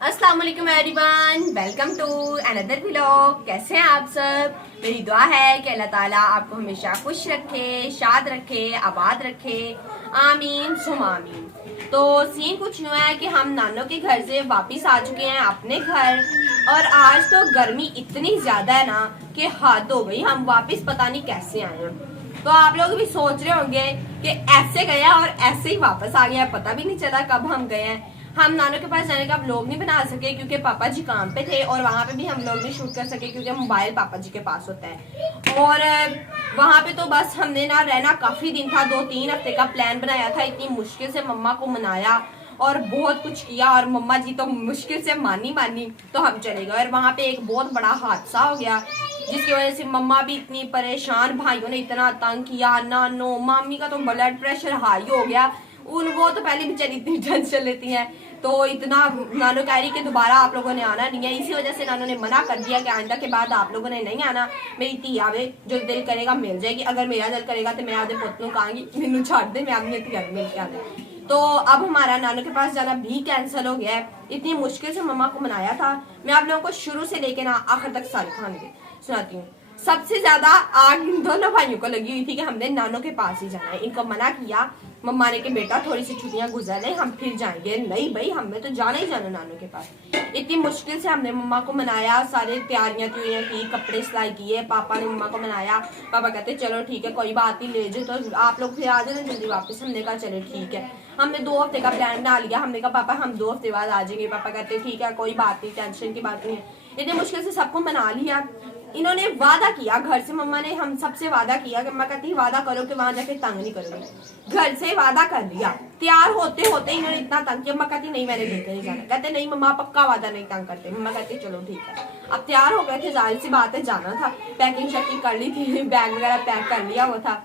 अस्सलाम वालेकुम everyone, welcome to another vlog. कैसे हैं आप सब? मेरी दुआ है कि अल्लाह ताला आपको हमेशा खुश रखे, शाद रखे, आबाद रखे, आमीन सुम आमीन। तो सीन कुछ यूँ है कि हम नानों के घर से वापस आ चुके हैं अपने घर, और आज तो गर्मी इतनी ज्यादा है ना कि हद हो गई। हम वापस पता नहीं कैसे आए हैं। तो आप लोग भी सोच रहे होंगे कि ऐसे गया और ऐसे ही वापस आ गया, पता भी नहीं चला कब हम गए हैं। हम नानों के पास जाने का व्लॉग नहीं बना सके क्योंकि पापा जी काम पे थे, और वहां पे भी हम लोग नहीं शूट कर सके क्योंकि मोबाइल पापा जी के पास होता है। और वहां पे तो बस हमने ना रहना काफी दिन था, 2-3 हफ्ते का प्लान बनाया था। इतनी मुश्किल से मम्मा को मनाया और बहुत कुछ किया, और मम्मा जी तो मुश्किल से मानी तो हम चले गए। और वहां पे एक बहुत बड़ा हादसा हो गया जिसकी वजह से मम्मा भी इतनी परेशान, भाइयों ने इतना तंग किया, नानो मामी का तो ब्लड प्रेशर हाई हो गया। वो तो पहले बेचारी इतनी टेंशन लेती हैं, तो इतना नानो कह रही कि दोबारा आप लोगों ने आना नहीं है। इसी वजह से नानो ने मना कर दिया कि आइंदा के बाद आप लोगों ने नहीं आना। मेरी धी आवे, जो दिल करेगा मिल जाएगी। अगर मेरा दिल करेगा तो मैं आपके पुत नूं कहांगी मैनू छड़ दे, मैं अपनी धी मिल के आना। तो अब हमारा नानो के पास जाना भी कैंसिल हो गया है। इतनी मुश्किल से मम्मा को मनाया था। मैं आप लोगों को शुरू से लेके ना आखिर तक सारी कहानी सुनाती हूँ। सबसे ज्यादा आग इन दोनों भाइयों को लगी हुई थी कि हमने नानो के पास ही जाना है। इनको मना किया मम्मा ने कि बेटा थोड़ी सी छुट्टियां गुजार ले, हम फिर जाएंगे। नहीं भाई, हमें तो जाना ही जाना नानो के पास। इतनी मुश्किल से हमने मम्मा को मनाया, सारी तैयारियां की, कपड़े सिलाई किए, पापा ने मम्मा को मनाया। पापा कहते चलो ठीक है कोई बात नहीं, ले जाओ तो आप लोग फिर आ जाना जल्दी वापस। हमने कहा चले ठीक है। हमने 2 हफ्ते का प्लान बना लिया। हमने कहा पापा हम 2 हफ्ते बाद आ जाएंगे। पापा कहते ठीक है कोई बात नहीं, टेंशन की बात नहीं है। इतनी मुश्किल से सबको मना लिया। इन्होंने वादा किया घर से, मम्मा ने हम सबसे वादा किया कि मम्मा कहती वादा करो कि वहां जाके तंग नहीं करोगे। घर से वादा कर लिया। तैयार होते होते इन्होंने इतना तंग किया। मम्मा कहती नहीं मैंने लेकर नहीं जाना। कहते नहीं मम्मा पक्का वादा नहीं तंग करते। मम्मा कहती चलो ठीक है। अब तैयार हो गए थे, जाहिर सी बात है जाना था। पैकिंग शैकिंग कर ली थी, बैग वगैरह पैक कर लिया हुआ था।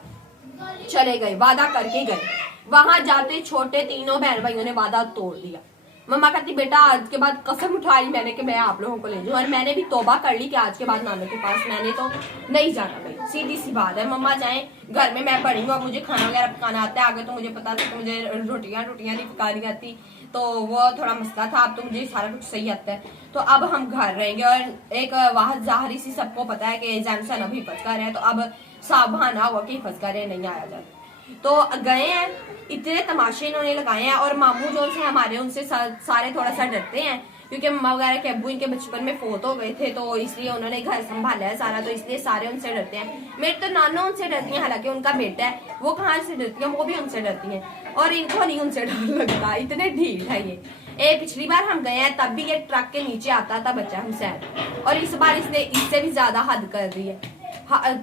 चले गए, वादा करके गए। वहां जाते छोटे तीनों बहन भाइयों ने वादा तोड़ दिया। मम्मा कहती बेटा आज के बाद कसम उठाई मैंने कि मैं आप लोगों को ले जाऊं, और मैंने भी तौबा कर ली कि आज के बाद नानों के पास मैंने तो नहीं जाना भाई। सीधी सी बात है, मम्मा जाए घर में मैं पड़ी हूँ, मुझे खाना वगैरह पकाना आता है। आगे तो मुझे पता था कि मुझे रोटियां नहीं पकानी आती, तो वो थोड़ा मसला था। अब तो मुझे सारा कुछ सही आता है। तो अब हम घर रहेंगे, और एक वहां जाहिर सी सबको पता है कि जैनसन अभी फंस कर है, तो अब साफ बहाना हुआ कि फंस कर नहीं आया जाता। तो गए हैं, इतने तमाशे इन्होंने लगाए हैं। और मामू जो से हमारे उनसे सारे थोड़ा सा डरते हैं क्योंकि मम्मा वगैरह के अब्बू इनके बचपन में फोत हो गए थे, तो इसलिए उन्होंने घर संभाला है सारा, तो इसलिए सारे उनसे डरते हैं। मेरे तो नानो उनसे डरती है, हालांकि उनका बेटा है, वो कहाँ से डरती है, वो भी उनसे डरती है। और इनको नहीं उनसे डर लगता, इतने ढीठ है ये। पिछली बार हम गए हैं तब भी ये ट्रक के नीचे आता था बच्चा हुसैन, और इस बार इसने इससे भी ज्यादा हद कर दी है।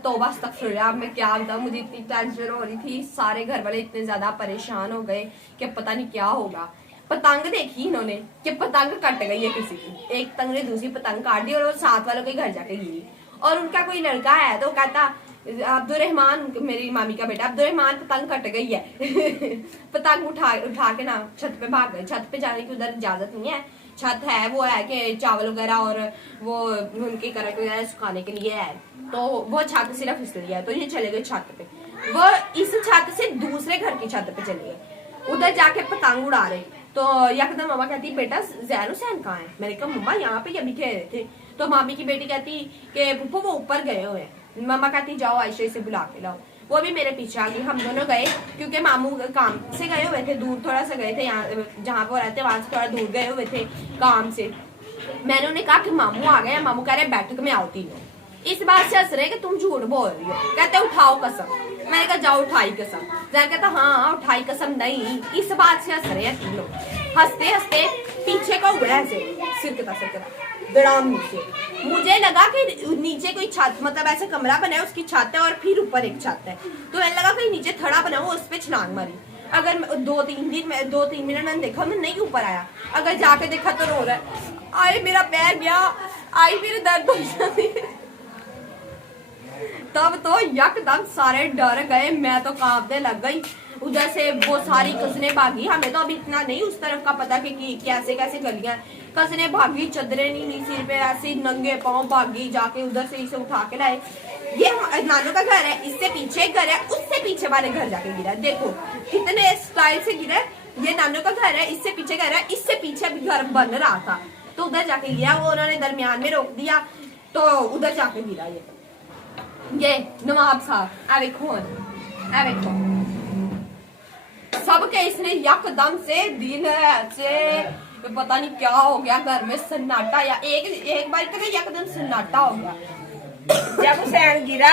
तो बस तक फिर अब मैं क्या बताऊं, मुझे इतनी टेंशन हो रही थी। सारे घर वाले इतने ज्यादा परेशान हो गए कि पता नहीं क्या होगा। पतंग देखी इन्होंने कि पतंग कट गई है किसी की, एक पतंग ने दूसरी पतंग काट दी और वो साथ वालों के घर जाके गिरी। और उनका कोई लड़का है तो कहता अब्दुलरहमान, मेरी मामी का बेटा अब्दुलरहमान पतंग कट गई है। पतंग उठा के ना छत पे भाग गए। छत पे जाने की उधर इजाजत नहीं है। छत है वो है कि चावल वगैरह और वो उनके कनक वगैरह सुखाने के लिए है, तो वो छत सिर्फ इसलिए है। तो ये चले गए छत पे, वो इस छत से दूसरे घर की छत पे चले गए, उधर जाके पतंग उड़ा रहे। तो यकदम मम्मा कहती बेटा जैन हुसैन कहाँ है? मैंने कहा मम्मा यहाँ पे अभी खेल रहे थे। तो मामी की बेटी कहती कि पुप्पो वो ऊपर गए हुए हैं। मम्मा कहती जाओ आयशा से बुला के लाओ। वो भी मेरे पीछे आ गई। हम दोनों गए क्योंकि मामू काम से गए हुए थे, दूर थोड़ा सा गए थे, यहाँ जहाँ वो रहते वहां से थोड़ा दूर गए हुए थे काम से। मैंने उन्हें कहा कि मामू आ गए। मामू कह रहे बैठक में आओ तीनों। इस बात से हंस रहे कि तुम झूठ बोल रही हो। कहते उठाओ कसम। मैंने कहा जाओ उठाई कसम। जैन कहता हाँ उठाई कसम नहीं। इस बात से हंस रहे हैं तीनों। हंसते हंसते पीछे को हुआ ऐसे सिरकता दड़ाम नीचे। मुझे लगा कि नीचे कोई छत, मतलब ऐसे कमरा बना है, उसकी छत है और फिर ऊपर एक छत है, तो मैंने लगा कहीं नीचे थड़ा बना हुआ, उस पर छलांग मारी। अगर 2-3 मिनट मैंने देखा, मैं नहीं ऊपर आया। अगर जाके देखा तो रो रहा है, आए मेरा पैर गया, आई मेरे दर्द हो जाती। तब तो यकदम सारे डर गए, मैं तो कांपने लग गई। उधर से वो सारी कसने भागी। हमें तो अभी इतना नहीं उस तरफ का पता कि कैसे कैसे गलियां। कसने भागी, चदरें नहीं ली सिर पे, ऐसे नंगे पांव भागी जाके उधर से इसे उठा के लाए। ये नानू का घर है, इससे पीछे घर है, उससे पीछे वाले घर जाके गिरा। देखो कितने स्टाइल से गिरा। ये नानू का घर है, इससे पीछे घर है, इससे पीछे भी घर बन रहा था। तो उधर जाके गिरा, वो उन्होंने दरमियान में रोक दिया तो उधर जाके गिरा। ये नवाब साहब आ देखो, आ देखो सबके इसने यकदम से दिल से पता नहीं क्या हो गया, घर में सन्नाटा, या एक बार तो यकदम सन्नाटा हो गया। जब हुसैन गिरा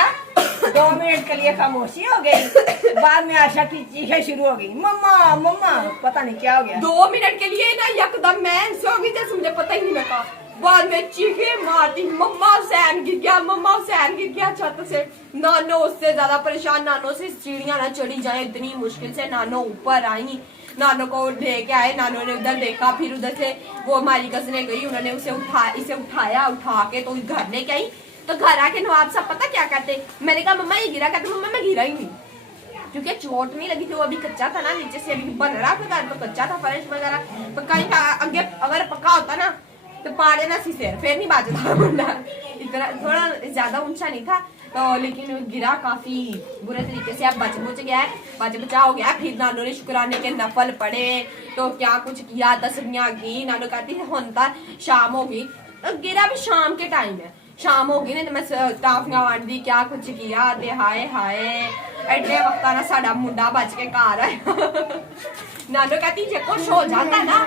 2 मिनट के लिए खामोशी हो गई, बाद में आशा की चीखें शुरू हो गई, मम्मा मम्मा, पता नहीं क्या हो गया। 2 मिनट के लिए ना यकदम मैं सो गई जैसे मुझे पता ही नहीं लगा। बाद में चीखें मारती, मम्मा हुसैन गिर गया, मम्मा हुसैन गिर गया छत से। नानो उससे ज्यादा परेशान, नानो से सीढ़ियां ना चढ़ी जाए, इतनी मुश्किल से नानो ऊपर आई, नानो को लेके आए। नानो ने उधर देखा, फिर उधर से वो हमारी कज़ने गई, उन्होंने इसे उठाया, उठा के तो घर लेके आई। तो घर आके नवाब साहब पता क्या कहते, मैंने कहा मम्मा ये गिरा, कहते मम्मा मैं गिरा ही नहीं, क्योंकि चोट नहीं लगी थी, वो अभी कच्चा था ना, नीचे से अभी बन रहा था घर, तो कच्चा था फर्श वगैरह, पक्का आगे अगर पक्का होता ना तो पाड़े ना सी फिर नहीं बाजता मुंडा, इतना थोड़ा ज्यादा ऊंचा नहीं था तो, लेकिन गिरा काफी बुरे तरीके से। अब बच गया है, बचा हो गया। फिर नानू ने शुक्राने के नफल पढ़े, तो क्या कुछ किया, तस्वीरें की। नानू कहती है होता शाम होगी, तो गिरा भी शाम के टाइम है, शाम होगी नहीं तो मैं टाफियां वंड दी, क्या कुछ किया, ते हाय हाय एडे वक्त ना साडा मुंडा बच के घर आया। नानू कहती जे कुछ हो जाता ना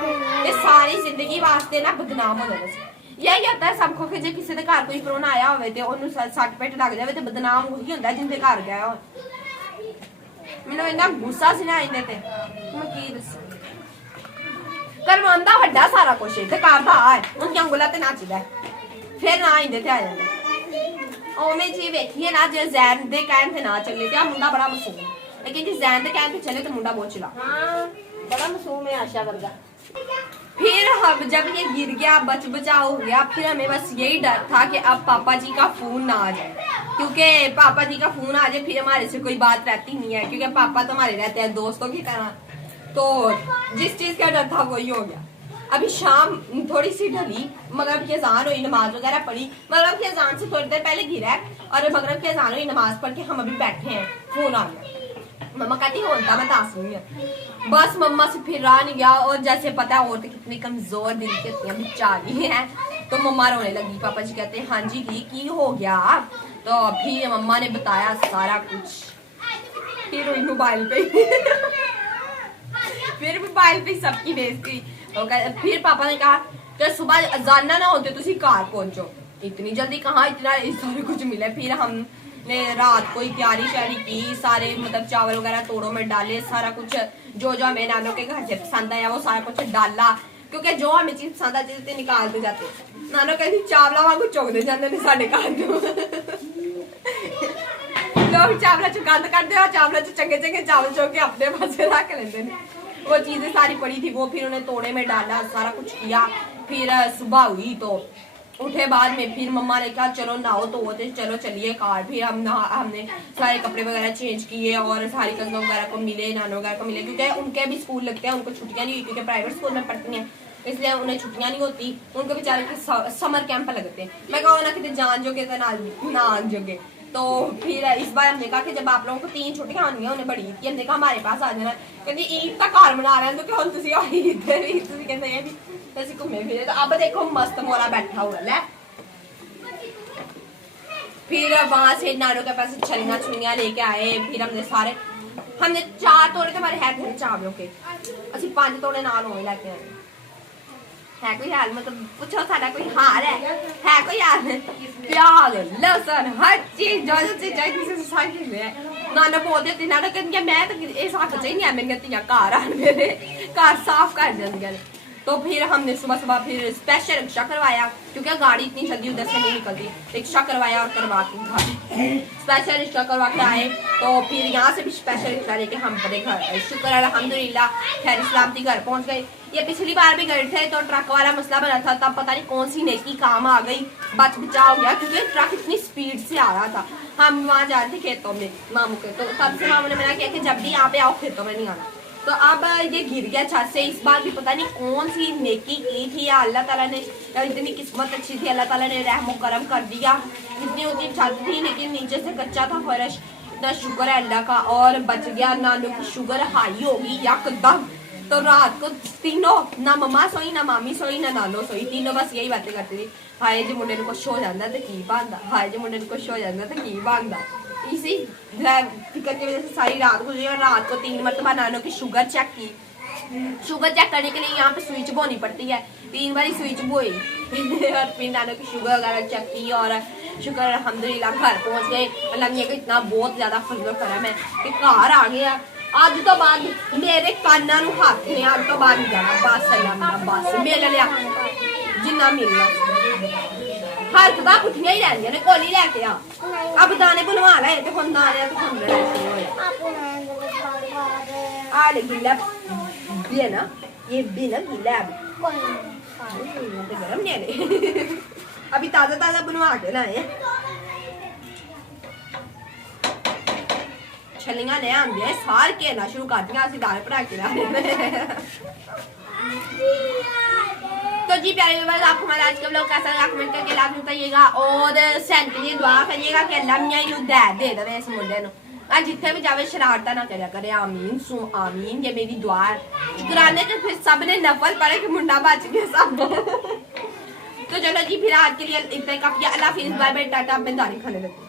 ते सारी जिंदगी वास्ते ना बदनाम हो जाना। यही होता है सबको कि जे किसी के घर कोई परौना आया होवे ते ओनू सट पेट लग जावे ते बदनाम वही होंदा जिंदे घर गया हो। मैनू इन्ना गुस्सा सी ना इन्ने ते, मैं की दस्सां, करवांदा वड्डा सारा कुछ ते करदा है, उनकी उंगलां ते नचदा है, फिर ना इंदे ते आ जांदा। ओवें जी वेखिए ना, जे जैन दे कहन ते ना चले ते मुंडा बड़ा मासूम, लेकिन जे जैन दे कहन ते चले तो मुंडा बहुत चला। हाँ बड़ा मासूम है आशा वर्गा। फिर हम जब ये गिर गया, बचाव हो गया, फिर हमें बस यही डर था कि अब पापा जी का फोन ना आ जाए, क्योंकि पापा जी का फोन आ जाए फिर हमारे से कोई बात रहती नहीं है, क्योंकि पापा तो हमारे रहते हैं दोस्तों की तरह। तो जिस चीज का डर था वही हो गया। अभी शाम थोड़ी सी ढली, मगरब की अजान हुई, नमाज वगैरह पढ़ी, मगरब की अजान से थोड़ी देर पहले गिरा है, और मगरब की अजान हुई, नमाज पढ़ के हम अभी बैठे हैं, फोन आ गया। मम्मा कहती होता मैं दास नहीं है, बस मम्मा से फिर रहा नहीं गया। और जैसे पता है औरतें कितनी कमजोर दिल की होती हैं, बेचारी है, तो मम्मा रोने लगी। पापा जी कहते हैं हाँ जी की हो गया, तो फिर मम्मा ने बताया सारा कुछ, फिर रोई मोबाइल पे फिर मोबाइल पे सबकी बेइज्जती। तो फिर पापा ने कहा कि सुबह अजाना ना होते तुसी घर पहुंचो। इतनी जल्दी कहाँ इतना सारे कुछ मिले। फिर हमने रात को ही तैयारी शारी की, सारे मतलब चावल वगैरह तोड़ों में डाले, सारा कुछ जो जो हमें नानों के घर से पसंद आया वो सारा कुछ डाला, क्योंकि जो हमें चीज पसंद आती है निकालते जाते। नानो कहती चावला वांगू चुगते जाते ने साडे घर लोग चावला चो गंद करते हैं, चावला चो चंगे चंगे चावल चो के अपने पास रख लेते हैं। वो चीजें सारी पड़ी थी, वो फिर उन्हें तोड़े में डाला, सारा कुछ किया। फिर सुबह हुई तो उठे, बाद में फिर मम्मा ने कहा चलो नहाओ तो होते चलो चलिए कार। फिर हमने सारे कपड़े वगैरह चेंज किए और सारी कज़नों वगैरह को मिले, नानों वगैरह को मिले, क्योंकि उनके भी स्कूल लगते हैं, उनको छुट्टियां नहीं हुई क्योंकि प्राइवेट स्कूल में पढ़ती हैं, इसलिए उन्हें छुट्टियां नहीं होती, उनको बेचारे के समर कैंप लगते हैं। मैं कहूँ ना कि जान जोगे तो ना आन जोगे। तो फिर इस बार हमने कहा कि जब आप लोगों को 3 छुट्टियां आनी है, उन्हें बड़ी ईद की, हमने कहा हमारे पास आ जाना, कहती ईद का घर मना रहे हैं तो हम तुसी ईद कहते हैं भी घूमे फिरे। तो अब देखो मस्त मोरा बैठा हुआ है। फिर वहां से नानों के पास छलियां छुलियां लेके आए। फिर हमने 4 तोड़े तो हमारे है थे चावलों के, असि 5 तोड़े नाल होने लेके आए। है कोई हाल, मतलब पूछो साडा कोई हाल है कोई हाल? प्याज लहसुन हर चीज जो चीज चाहिए किसी से सारी ले नाना बोलते थे, नाना कहते मैं तो इस हक च ही नहीं है, मेरी धीयां घर आन मेरे घर साफ कर देंगे। तो फिर हमने सुबह फिर स्पेशल रिक्शा करवाया, क्योंकि गाड़ी इतनी जल्दी उधर से नहीं निकलती, रिक्शा करवाया और करवा के स्पेशल रिक्शा करवा के आए। तो फिर यहाँ से भी स्पेशल रिक्शा लेके हम अपने घर शुक्र अल्हम्दुलिल्लाह खैर सलामती घर पहुँच गए। ये पिछली बार भी गए थे तो ट्रक वाला मसला बना था, तब पता नहीं कौन सी नेकी काम आ गई, बचा हो गया, क्योंकि ट्रक इतनी स्पीड से आ रहा था। हम वहाँ जा रहे थे खेतों में मामू के, तो तब से मामू ने मना किया कि जब भी यहाँ पे आओ खेतों में नहीं आना। तो अब ये गिर गया छत से। इस बार भी पता नहीं कौन सी नेकी की थी या अल्लाह ताला ने, इतनी किस्मत अच्छी थी, अल्लाह ताला ने रहम करम कर दिया। इतनी ऊंची छत थी लेकिन नीचे से कच्चा था फर्श, इतना शुक्र है अल्लाह का, और बच गया। नानू की शुगर हाई होगी यकदम, तो रात को तीनों ना मम्मा सोई ना मामी सोई ना नानो सोई, तीनों बस यही बातें करती थी, हाय जे मुंडे कुछ हो जाता तो की बनता, हाय जे मुंडे कुछ हो जाता तो की बनता। इसी फिक्र की वजह से सारी रात गुजरी और रात को 3 मरतबा नानो की शुगर चेक की। शुगर चेक करने के लिए यहाँ पे सुई चुभोनी पड़ती है, 3 बारी सुई चुभोई और फिर नानो की शुगर वगैरह चेक की और शुक्र अल्हम्दुलिल्लाह घर पहुंच गए। अल्लाह मियां का इतना बहुत ज्यादा फजल करम है कि घर आ गया। अज तो बाद मेरे काना नूं हाथ ने अज तो बाद नहीं जाना, बस अल्लाह मियां बस मिल लिया जिन्ना मिलना। हरकतां पुठियां ही रहंदियां ने, कोली लेके आ अब दाने बनवा ले ते हुण दाने तो हुण आ ले गिल्ला ये ना, ये भी ना गिल्ला गरम नहीं है अभी ताजा ताजा बनवा के लाए हैं। छलियां ले आंदे सार के ना शुरू कर दिया, असि दाल बना के ला तो जी प्यारे व्यूअर्स, आपको हमारा आज का व्लॉग कैसा लगा कमेंट करके लाजमी बताइएगा और सेंट के लिए दुआ करिएगा कि अल्लाह मियां इनु दे देवे इस मुंडे नु, आज जिथे भी जावे शरारता ना करया करे। आमीन सो आमीन, ये मेरी दुआ है। शुक्राने के फिर सब ने नफल पढ़े कि मुंडा बच गया सब तो चलो जी फिर आज के लिए इतना ही काफी। अल्लाह हाफिज़, बाय बाय, टाटा, मैं दारी खाने लगी।